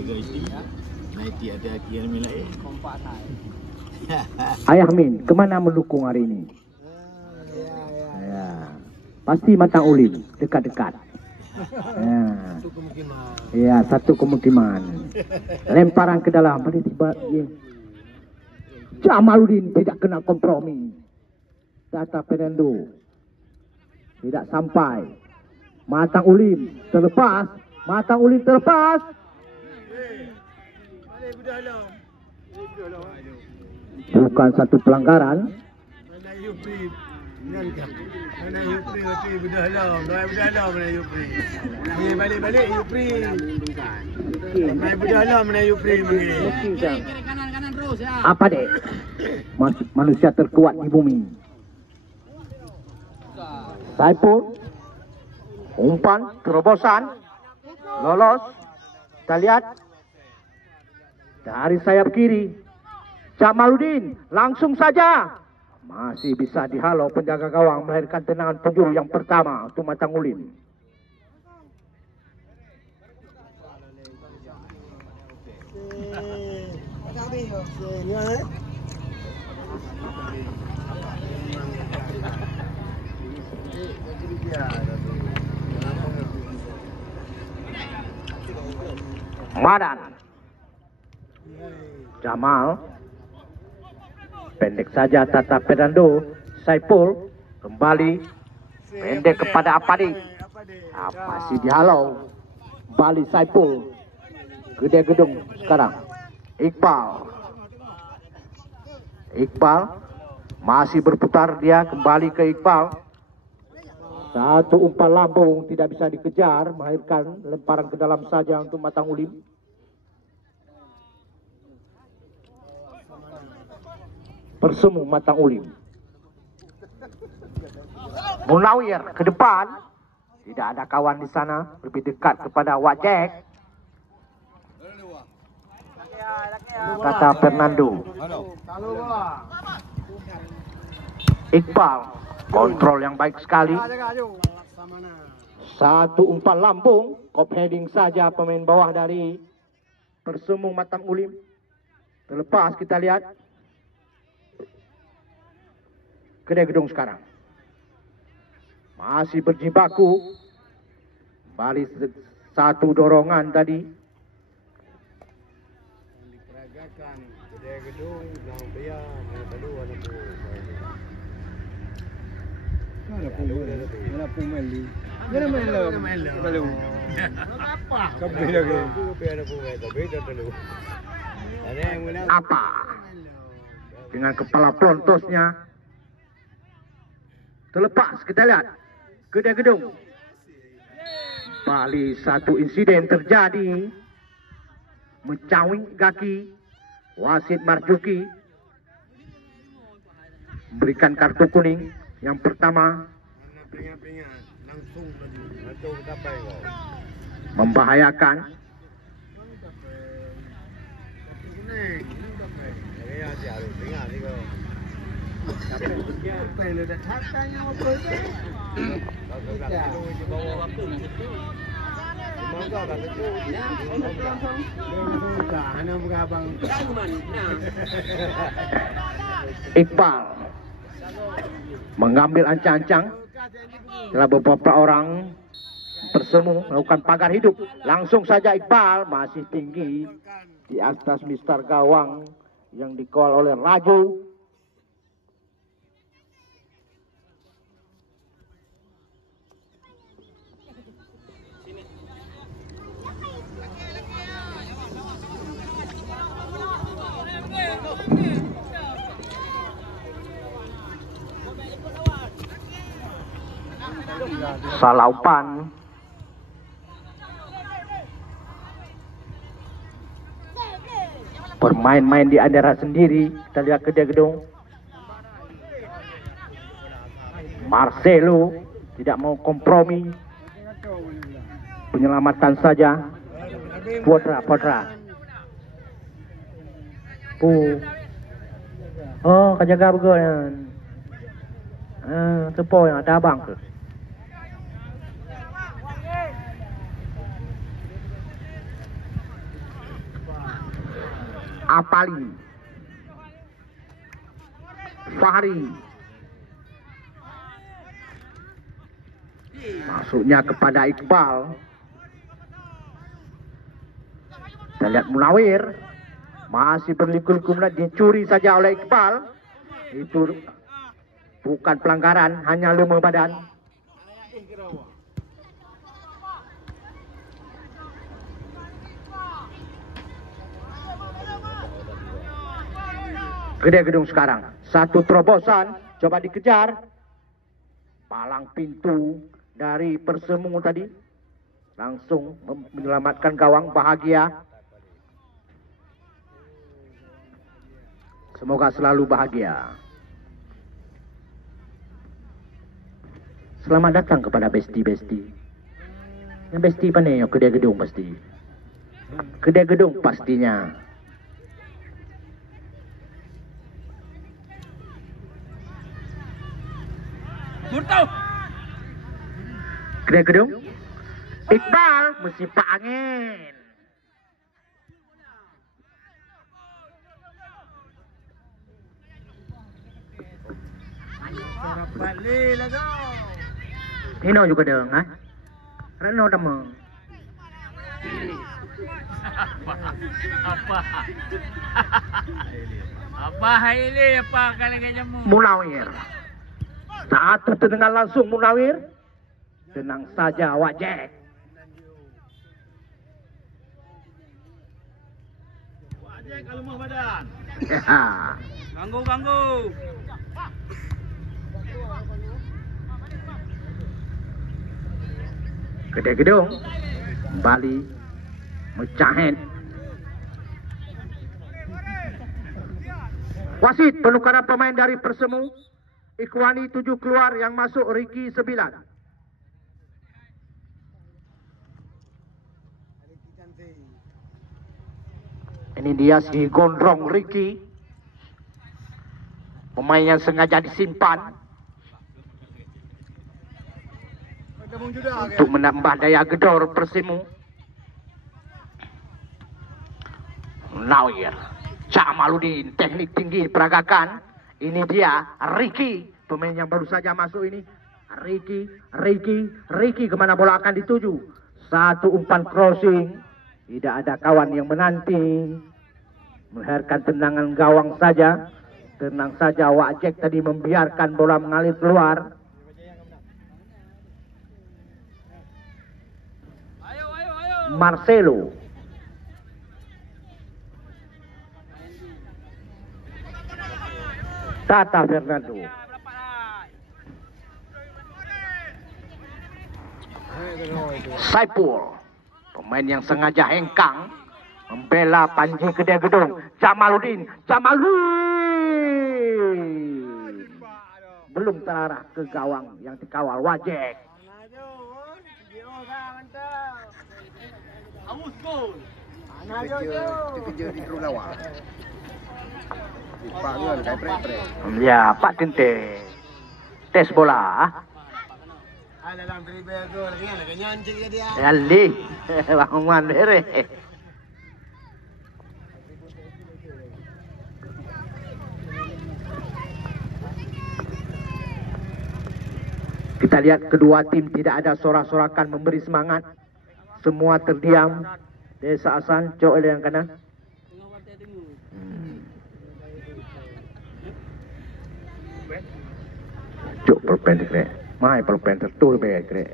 Tiga iti. Naiti ada kian milai. Ayah Min, kemana mendukung hari ini? Ya, pasti Matang Ulim, dekat-dekat. Ya, satu kemungkinan. Lemparan ke dalam, pada tiba. Ya. Jamaluddin tidak kena kompromi. Tata Fernando tidak sampai. Matang Ulim terlepas. Matang Ulim terlepas. Bukan satu pelanggaran. Apa dek? Manusia terkuat di bumi. Saipul, umpan, terobosan, lolos. Kita lihat dari sayap kiri, Jamaluddin langsung saja masih bisa dihalau penjaga gawang, melahirkan tendangan penjuru yang pertama untuk Matang Ulim. Madan, Jamal, pendek saja Tata Fernando. Saipul kembali pendek kepada Apadi. Masih dihalau Bali Saipul. Gede gedung sekarang. Iqbal masih berputar, dia kembali ke Iqbal. Satu umpan lambung tidak bisa dikejar, melahirkan lemparan ke dalam saja untuk Matang Ulim. Bersemu Matang Ulim. Munawir ke depan. Tidak ada kawan di sana, lebih dekat kepada Wajek. Kata Fernando. Iqbal, kontrol yang baik sekali. Satu umpan lambung, kop heading saja pemain bawah dari Persemu Matang Ulim. Terlepas, kita lihat. Gede gedung sekarang. Masih berjibaku. Bali satu dorongan tadi. Gede gedung, apa? Dengan kepala pelontosnya. Terlepas, kita lihat. Gede gedung. Bali satu insiden terjadi. Mencawing kaki. Wasit Marjuki memberikan kartu kuning yang pertama. Membahayakan. Iqbal mengambil ancang-ancang. Setelah beberapa orang Persemu melakukan pagar hidup, langsung saja Iqbal masih tinggi di atas mister gawang yang dikawal oleh Raju. Salah umpan. Bermain-main di antara sendiri. Kita lihat ke gedung. Marcelo tidak mau kompromi. Penyelamatan saja. Podra. Oh, kajaga begonan. Tepo yang ada abang ke. Apali, Fahri, masuknya kepada Iqbal. Kita lihat Munawir masih berliku-liku, dicuri saja oleh Iqbal. Itu bukan pelanggaran, hanya lemah badan. Gede Gedung sekarang, satu terobosan, coba dikejar. Palang pintu dari Persemu tadi langsung menyelamatkan gawang. Bahagia, semoga selalu bahagia. Selamat datang kepada besti-besti. Yang besti mana yang Gede Gedung pasti. Gede Gedung pastinya. Murtau. Gede Gedung. Iqbal mesti pak angin. Balik lah kau. Hino juga dong, ha? Reno demo. Apa ini apa kali kajamu? Munawir. Satu tendangan langsung Munawir. Tenang saja Wak Jack. Wak Jack kalau mau badan. Ya. Ganggu. Gede Gedung kembali mecahin. Wasit penukaran pemain dari Persemu. Ikhwani 7 keluar, yang masuk Ricky 9. Ini dia si gondrong Ricky, pemain yang sengaja disimpan untuk menambah daya gedor Persemu. Nawir, Jamaludin, teknik tinggi peragakan. Ini dia Ricky, pemain yang baru saja masuk ini. Ricky kemana bola akan dituju? Satu umpan crossing, tidak ada kawan yang menanti. Melahirkan tendangan gawang saja. Tenang saja Wak Jack tadi membiarkan bola mengalir keluar. Marcelo. Tata Fernando. Saipul, pemain yang sengaja hengkang membela Panji Gede Gedung. Jamaludin. Belum terarah ke gawang yang dikawal Wak Jack. Kerja di Kelawar. Pak Nguyen kayak pre-pre. Ya, Pak Tinte. Tes bola. Dalam dribble tu lagi nyancing dia. Alih. Bangunan bere. Kita lihat kedua tim tidak ada sorak-sorakan memberi semangat. Semua terdiam. Desa Asan, cok yang kanan. Cuk perpen kre. Mai perpen tertul be kre.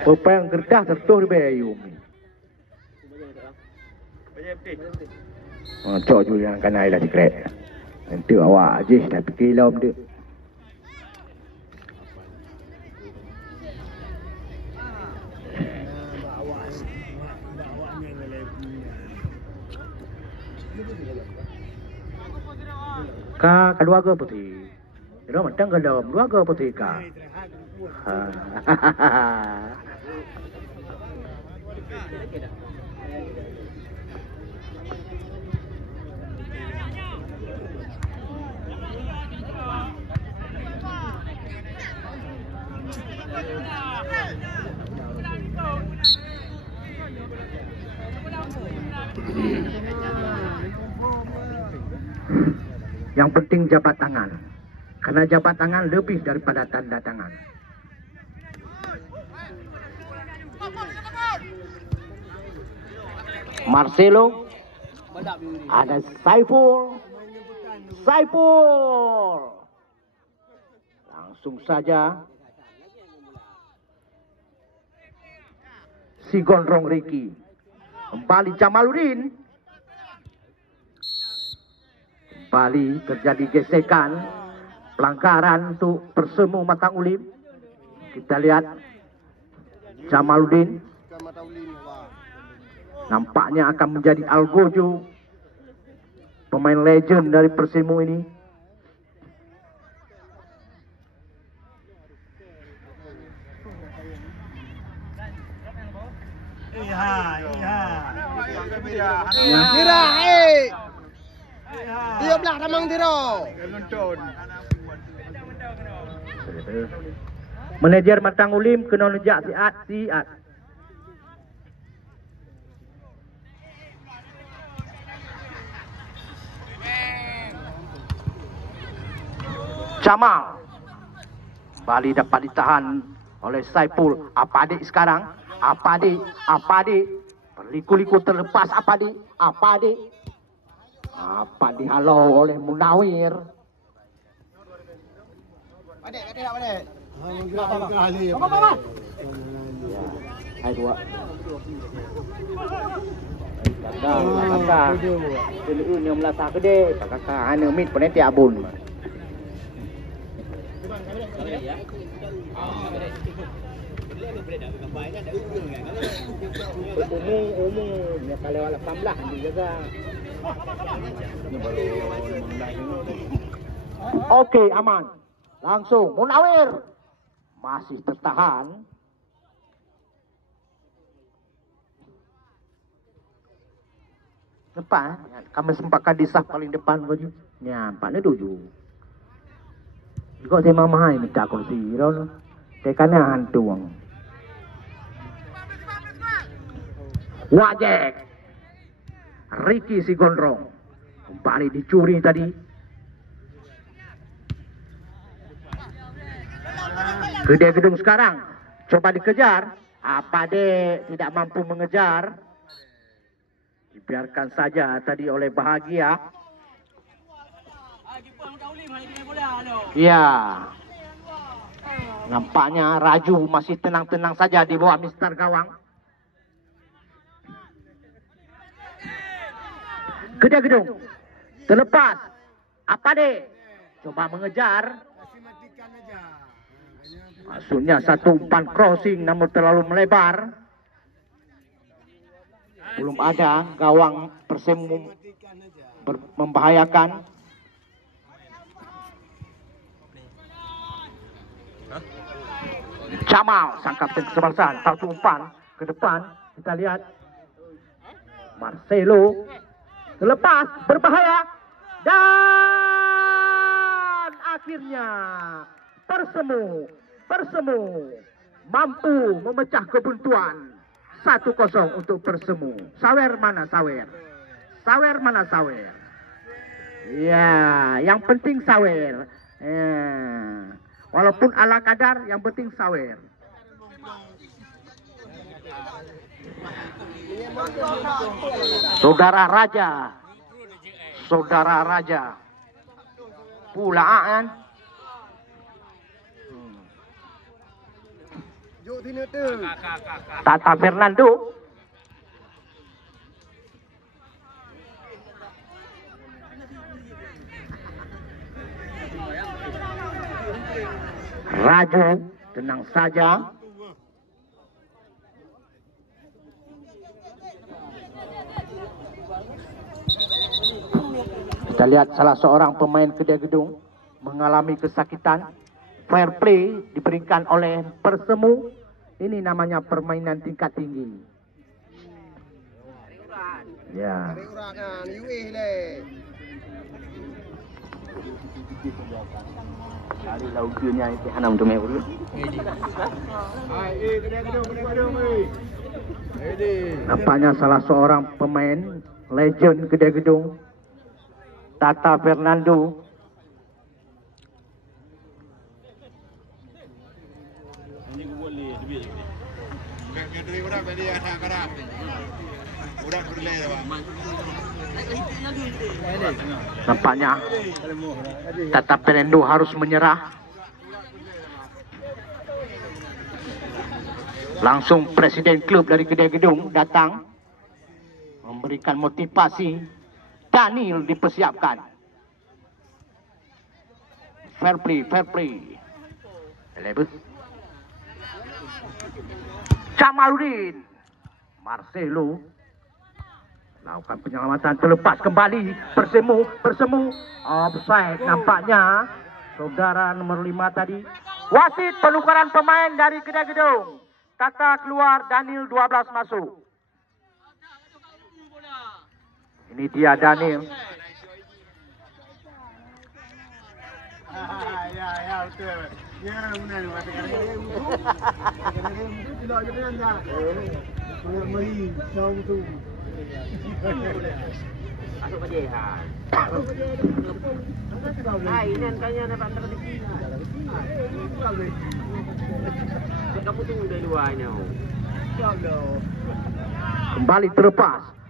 Perpen kertas tertul be Yumi. Cok ju yang kanan lah kre. Nanti awak aje dah fikir lom dia. Ka kedua ke putih. Dia macam ke dalam dua ke putih ka. Yang penting jabat tangan. Karena jabat tangan lebih daripada tanda tangan. Marcelo. Ada Saiful. Langsung saja si Gondrong Ricky. Kembali Jamaluddin. Kembali terjadi gesekan. Pelanggaran untuk Persemu Matang Ulim. Kita lihat Jamaluddin. Nampaknya akan menjadi algojo, pemain legend dari Persemu ini. Tira, dia belah ramang tira. Manajer Matang Ulim kena nejak siat. Jamal Bali dapat ditahan oleh Saiful. Apa adik sekarang? Apa adik? Berliku-liku terlepas apa adik? Apa dihalau oleh Munawir? Adik. Ahli. Hai dua. Kakak. Dulu ni melasa gede. Kakak anu mit peneti abun. Umum ya kalau 18 dijaga. Oke, aman. Langsung Munawir masih tertahan. Depan, kami sempatkan disah paling depan baju. Nyampaknya tujuh. Kok saya mamahai minta kursi, rono. Tekannya hantuang. Wajek. Ricky si Gondrong. Kembali dicuri tadi. Gede gedung sekarang. Coba dikejar. Apa dek tidak mampu mengejar. Dibiarkan saja tadi oleh Bahagia. Ya. Nampaknya Raju masih tenang-tenang saja di bawah Mister Gawang. Gede gedung. Terlepas. Apa dek? Coba mengejar. Maksudnya satu umpan crossing namun terlalu melebar. Belum ada gawang Persemu membahayakan. Jamal sang kapten kesebelasan, satu umpan ke depan. Kita lihat Marcelo terlepas, berbahaya, dan akhirnya Persemu mampu memecah kebuntuan. 1-0 untuk Persemu. Sawer mana Sawer? Ya, yang penting Sawer. Walaupun ala kadar, yang penting Sawer. Saudara Raja. Pulaan. Tata Fernando. Raju tenang saja. Kita lihat salah seorang pemain Kedai Gedung mengalami kesakitan. Fair play diberikan oleh Persemu. Ini namanya permainan tingkat tinggi. Ya. Nampaknya salah seorang pemain legend Kedai Gedung Tata Fernando. Ini gue boleh lebih. Dari udah beli anak kerap. Udah beli ya, Bang. Nampaknya Tata Fernando harus menyerah. Langsung presiden klub dari Kedai Gedung datang memberikan motivasi. Daniel dipersiapkan. Fair play, fair play. Level. Jamaluddin. Marcelo lakukan penyelamatan, terlepas kembali. Bersemu. Offside nampaknya. Saudara nomor 5 tadi. Wasit penukaran pemain dari Kedai Gedung. Tata keluar, Daniel 12 masuk. Ini dia Daniel. Ya betul. Ya benar benar. Tidak ada anda. Boleh mari jauh tu. Masuk ke dia. Hai, ini kayaknya ada pantai di sini. Kamu tunggu dari luarnya. Kembali terlepas.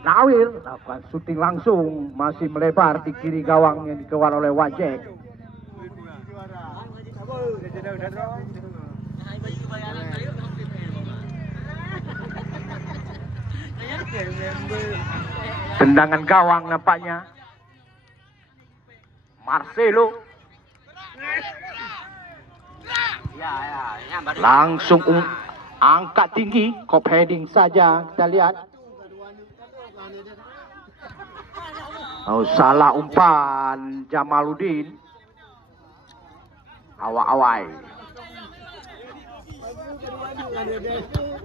Nawir lakukan syuting langsung, masih melebar di kiri gawang yang dikawal oleh Wajek. Tendangan gawang nampaknya. Marcelo langsung angkat tinggi, kop heading saja kita lihat. Oh, salah umpan Jamaluddin. Awai.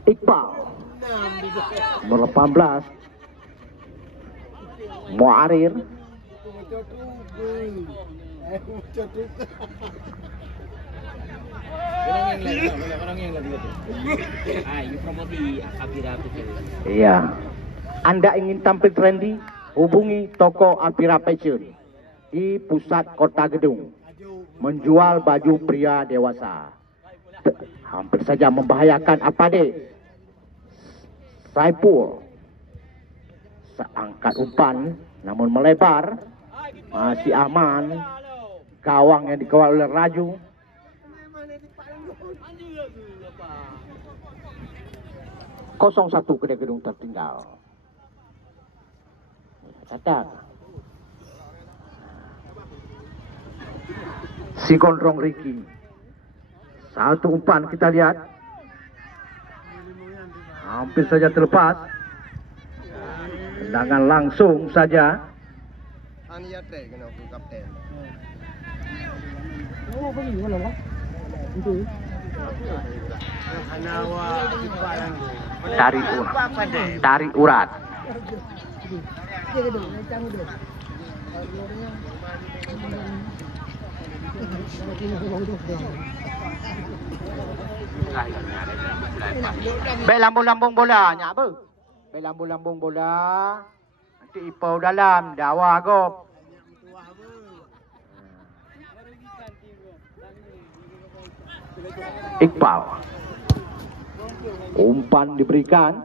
Iqbal nomor 18. Muarir. Iya. Anda ingin tampil trendy? Hubungi toko Alpira Fashion di pusat kota Gedung. Menjual baju pria dewasa. Hampir saja membahayakan Apade. Saipul. Seangkat umpan namun melebar. Masih aman. Gawang yang dikawal oleh Raju. Kosong 1 Kedai Gedung tertinggal. Datang. Si Gondrong Ricky. Satu umpan kita lihat. Hampir saja terlepas. Tendangan langsung saja. Tarik urat. Baik lambung-lambung bola nya apa? Baik lambung-lambung bola. Nanti ipau dalam dawa gop. Iqbal. Umpan diberikan.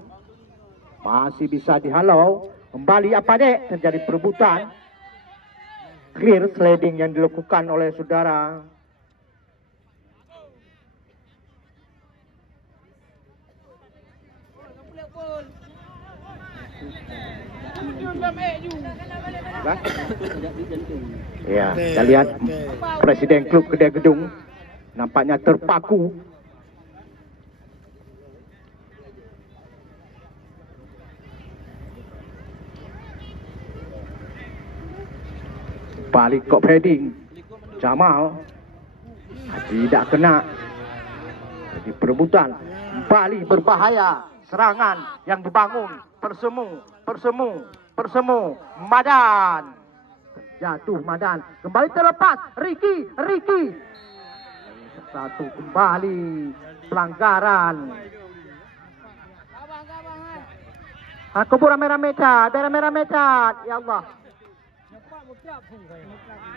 Masih bisa dihalau. Kembali apa dek? Terjadi perebutan. Clear sliding yang dilakukan oleh saudara. Ya, kita lihat presiden klub Kedai Gedung nampaknya terpaku. Balik kop heading Jamal tidak kena. Jadi perebutan Bali berbahaya. Serangan yang dibangun. Persemu Madan. Jatuh Madan. Kembali terlepas Ricky. Satu kembali pelanggaran. Aku rame-rame cat. Ya Allah.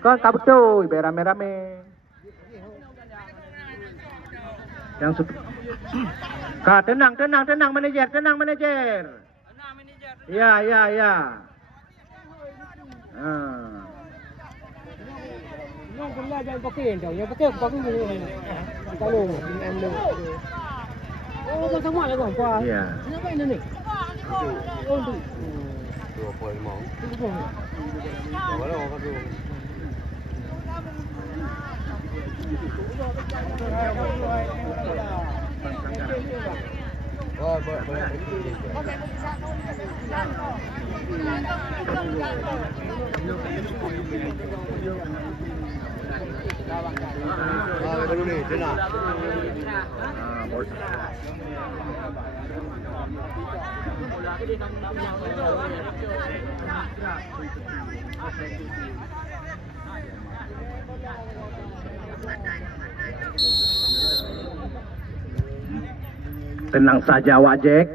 Kau tak betul, rame-rame. Yang Kak, tenang manajer. Ya. Jangan pakai yang pakai ini. Tolong, oh, sama lah kau. Ya. Kenapa ini ni? Oh, tu. 2.5. Kalau orang tu. Oh, boleh. Baru ni, tenang. Tenang saja Wak Jack.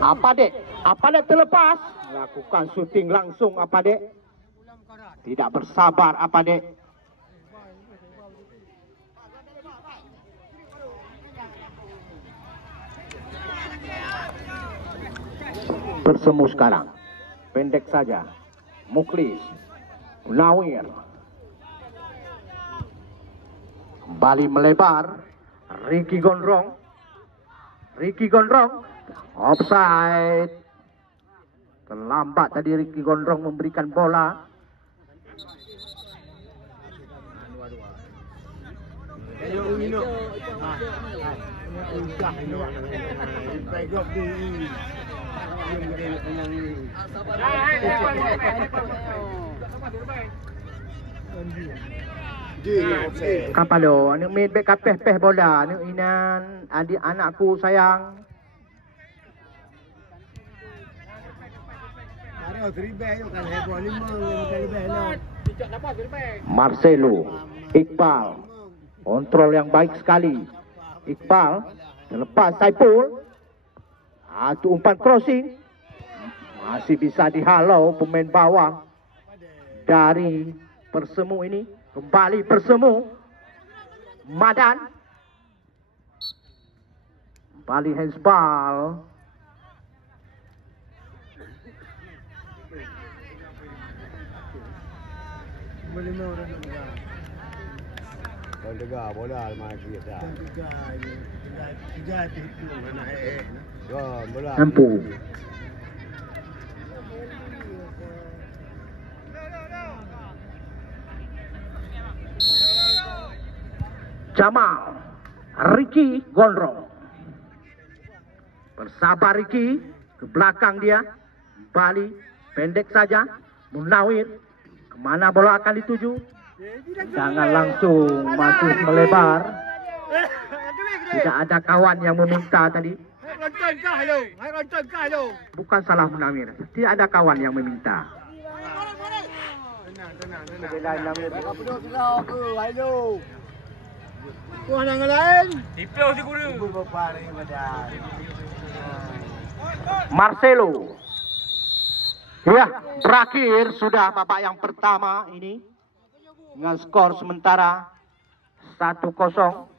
Apa dek terlepas? Lakukan syuting langsung apa dek? Tidak bersabar apa dek? Bersemu sekarang. Pendek saja. Muklis. Munawir. Kembali melebar. Ricky Gondrong. Offside. Terlambat tadi Ricky Gondrong memberikan bola. Kapalo, anu main back kapeh bola, anu inan adik anakku sayang. Marcelo, Iqbal, kontrol yang baik sekali. Iqbal, terlepas Saipul. Itu umpan crossing. Masih bisa dihalau pemain bawah dari Persemu ini. Kembali Persemu. Madan. Kembali handsball. Kau dengar bola mati dah. Bola. Mampu. Jamal, Ricky Gondrong. Bersabar Ricky, ke belakang dia. Kembali, pendek saja. Munawir, kemana bola akan dituju? Jangan langsung masuk melebar. Tidak ada kawan yang meminta tadi. Bukan salah Munawir, tidak ada kawan yang meminta. Marcelo. Ya, berakhir sudah babak yang pertama ini dengan skor sementara 1-0.